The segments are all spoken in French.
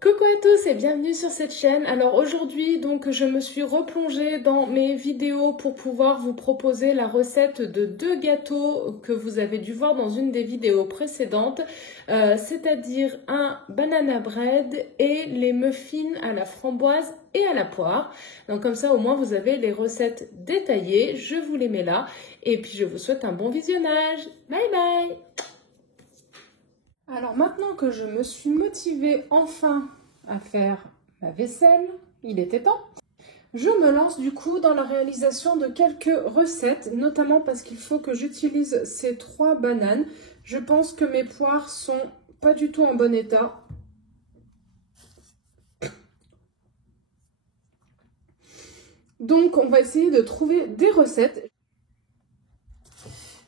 Coucou à tous et bienvenue sur cette chaîne. Alors aujourd'hui donc je me suis replongée dans mes vidéos pour pouvoir vous proposer la recette de 2 gâteaux que vous avez dû voir dans une des vidéos précédentes, c'est-à-dire un banana bread et les muffins à la framboise et à la poire. Donc comme ça au moins vous avez les recettes détaillées, je vous les mets là et puis je vous souhaite un bon visionnage. Bye bye. Alors maintenant que je me suis motivée enfin à faire ma vaisselle, il était temps. Je me lance du coup dans la réalisation de quelques recettes, notamment parce qu'il faut que j'utilise ces 3 bananes. Je pense que mes poires sont pas du tout en bon état. Donc on va essayer de trouver des recettes.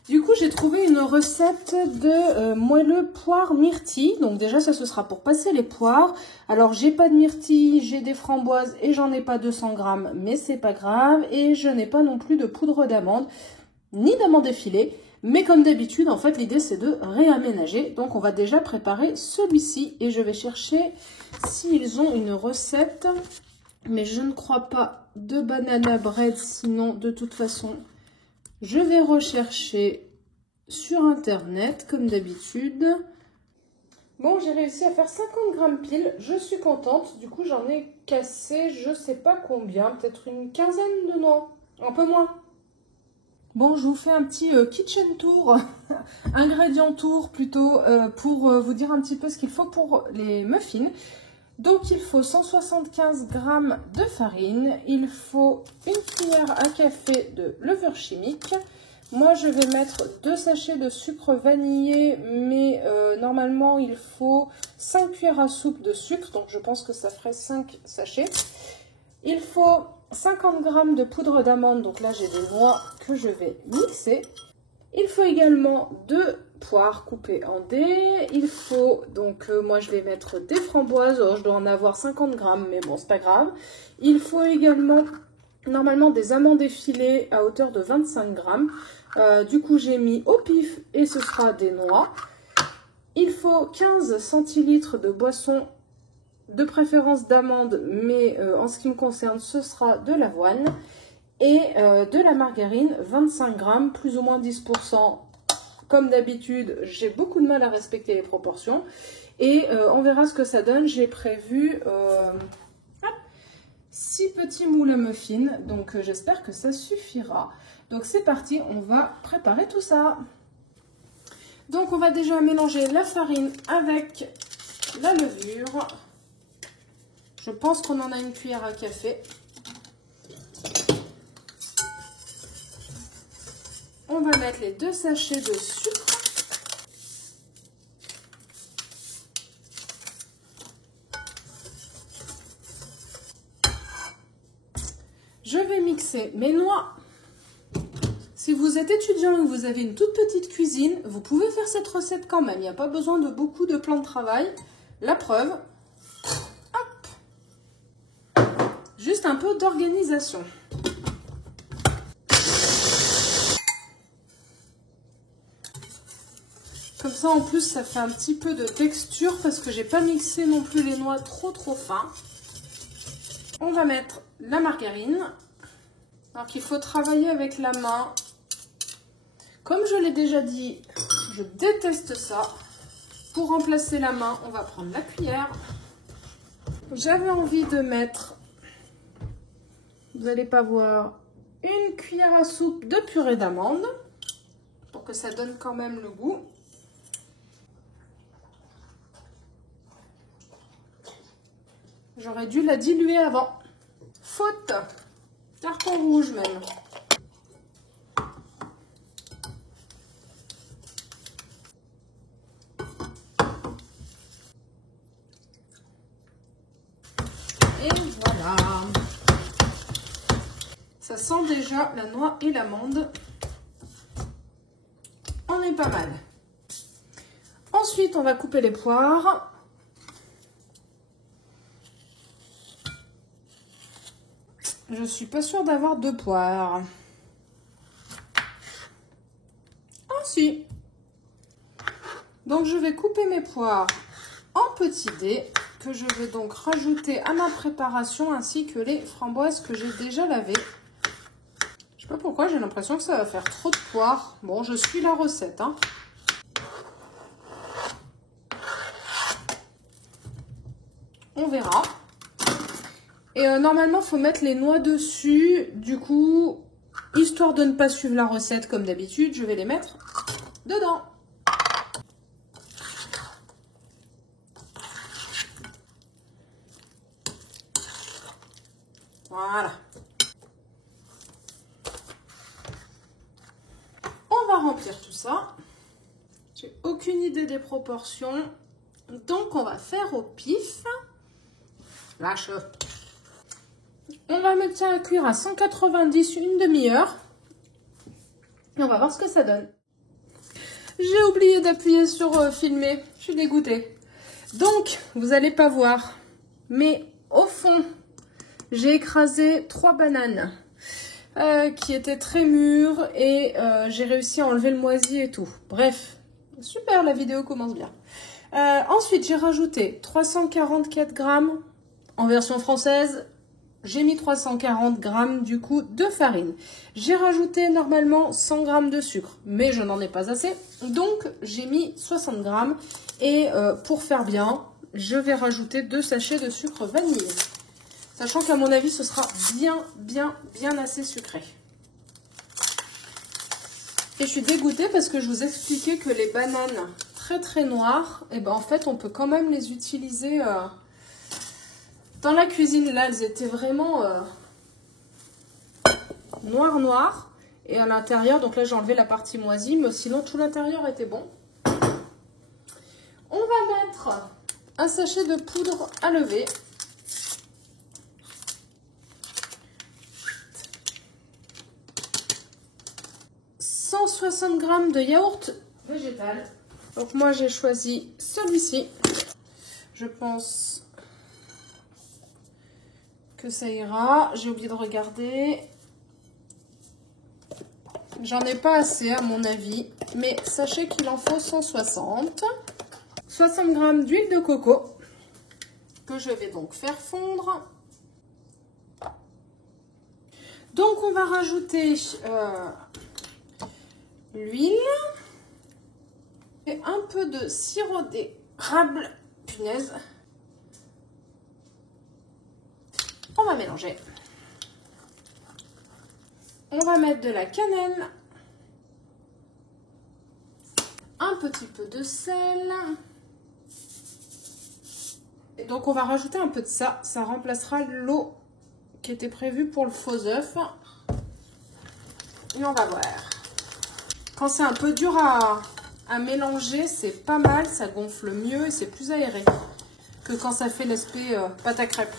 Du coup, j'ai trouvé une recette de moelleux poire myrtille. Donc déjà, ça, ce sera pour passer les poires. Alors, j'ai pas de myrtille, j'ai des framboises et j'en ai pas 200 grammes, mais c'est pas grave. Et je n'ai pas non plus de poudre d'amande, ni d'amande effilée. Mais comme d'habitude, en fait, l'idée, c'est de réaménager. Donc, on va déjà préparer celui-ci. Et je vais chercher s'ils ont une recette. Mais je ne crois pas de banana bread, sinon, de toute façon... Je vais rechercher sur internet comme d'habitude. Bon, j'ai réussi à faire 50 grammes pile. Je suis contente. Du coup, j'en ai cassé je sais pas combien. Peut-être une quinzaine de noix. Un peu moins. Bon, je vous fais un petit kitchen tour. Ingrédients tour plutôt pour vous dire un petit peu ce qu'il faut pour les muffins. Donc, il faut 175 g de farine, il faut une cuillère à café de levure chimique. Moi, je vais mettre 2 sachets de sucre vanillé, mais normalement, il faut 5 cuillères à soupe de sucre. Donc, je pense que ça ferait 5 sachets. Il faut 50 g de poudre d'amande. Donc là, j'ai des noix que je vais mixer. Il faut également 2 poires coupées en dés. Il faut, donc moi je vais mettre des framboises. Oh, je dois en avoir 50 grammes, mais bon, c'est pas grave. Il faut également, normalement, des amandes effilées à hauteur de 25 grammes. Du coup, j'ai mis au pif et ce sera des noix. Il faut 15 centilitres de boisson, de préférence d'amande, mais en ce qui me concerne, ce sera de l'avoine. Et de la margarine, 25 grammes, plus ou moins 10%. Comme d'habitude, j'ai beaucoup de mal à respecter les proportions. Et on verra ce que ça donne. J'ai prévu 6 petits moules à muffins. Donc j'espère que ça suffira. Donc c'est parti, on va préparer tout ça. Donc on va déjà mélanger la farine avec la levure. Je pense qu'on en a une cuillère à café. On va mettre les 2 sachets de sucre. Je vais mixer mes noix. Si vous êtes étudiant ou que vous avez une toute petite cuisine, vous pouvez faire cette recette quand même. Il n'y a pas besoin de beaucoup de plans de travail. La preuve, hop, juste un peu d'organisation. Comme ça, en plus, ça fait un petit peu de texture parce que j'ai pas mixé non plus les noix trop fin. On va mettre la margarine. Donc, il faut travailler avec la main. Comme je l'ai déjà dit, je déteste ça. Pour remplacer la main, on va prendre la cuillère. J'avais envie de mettre, vous n'allez pas voir, une cuillère à soupe de purée d'amande pour que ça donne quand même le goût. J'aurais dû la diluer avant. Faute. Carton rouge même. Et voilà. Ça sent déjà la noix et l'amande. On est pas mal. Ensuite, on va couper les poires. Je suis pas sûre d'avoir 2 poires. Ah si. Donc je vais couper mes poires en petits dés. que je vais donc rajouter à ma préparation ainsi que les framboises que j'ai déjà lavées. Je sais pas pourquoi, j'ai l'impression que ça va faire trop de poire. Bon, je suis la recette, hein. On verra. Et normalement, il faut mettre les noix dessus. Du coup, histoire de ne pas suivre la recette comme d'habitude, je vais les mettre dedans. Voilà. On va remplir tout ça. J'ai aucune idée des proportions. Donc, on va faire au pif. Lâche. On va mettre ça à cuire à 190 une demi-heure. Et on va voir ce que ça donne. J'ai oublié d'appuyer sur filmer. Je suis dégoûtée. Donc, vous n'allez pas voir. Mais au fond, j'ai écrasé 3 bananes qui étaient très mûres. Et j'ai réussi à enlever le moisi et tout. Bref, super, la vidéo commence bien. Ensuite, j'ai rajouté 344 grammes en version française. J'ai mis 340 grammes du coup de farine. J'ai rajouté normalement 100 grammes de sucre, mais je n'en ai pas assez. Donc, j'ai mis 60 grammes. Et pour faire bien, je vais rajouter 2 sachets de sucre vanille. Sachant qu'à mon avis, ce sera bien assez sucré. Et je suis dégoûtée parce que je vous expliquais que les bananes très noires, et ben en fait, on peut quand même les utiliser dans la cuisine. Là, elles étaient vraiment noires. Et à l'intérieur, donc là, j'ai enlevé la partie moisie, mais sinon, tout l'intérieur était bon. On va mettre un sachet de poudre à lever. « 160 grammes de yaourt végétal. » Donc moi, j'ai choisi celui-ci. Je pense que ça ira. J'ai oublié de regarder. J'en ai pas assez à mon avis, mais sachez qu'il en faut 160. 60 grammes d'huile de coco que je vais donc faire fondre. Donc on va rajouter l'huile et un peu de sirop d'érable. Punaise. On va mélanger. On va mettre de la cannelle, un petit peu de sel. Et donc on va rajouter un peu de ça. Ça remplacera l'eau qui était prévue pour le faux œuf. Et on va voir. Quand c'est un peu dur à mélanger, c'est pas mal, ça gonfle mieux et c'est plus aéré que quand ça fait l'aspect pâte à crêpes.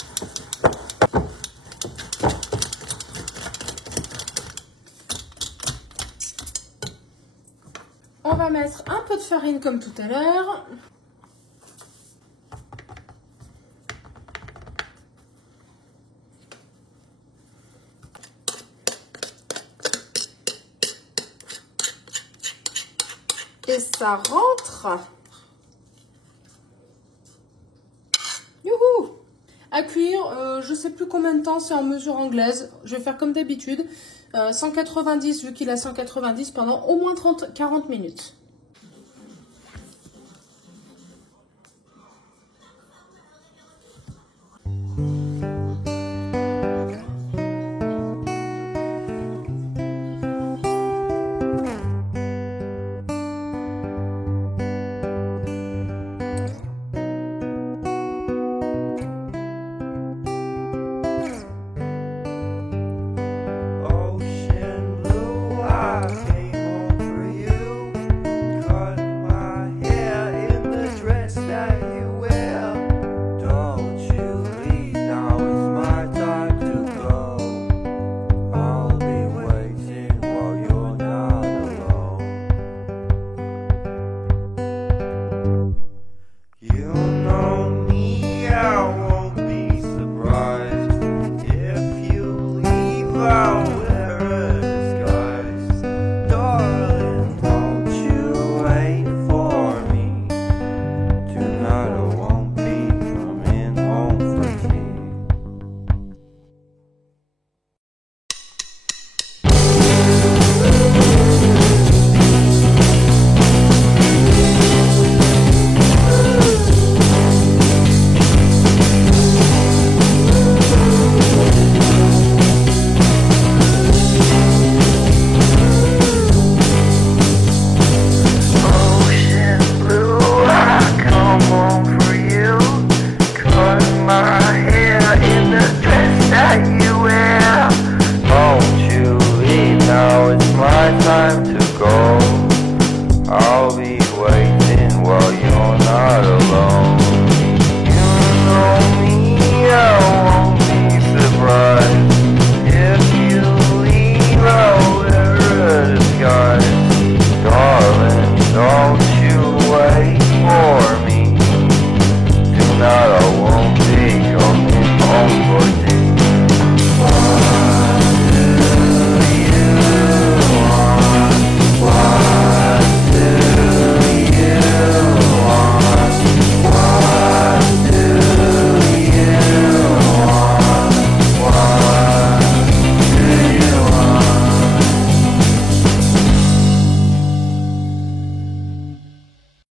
On va mettre un peu de farine comme tout à l'heure. Et ça rentre. Youhou! À cuire, je sais plus combien de temps, c'est en mesure anglaise. Je vais faire comme d'habitude. 190, vu qu'il a 190, pendant au moins 40 minutes.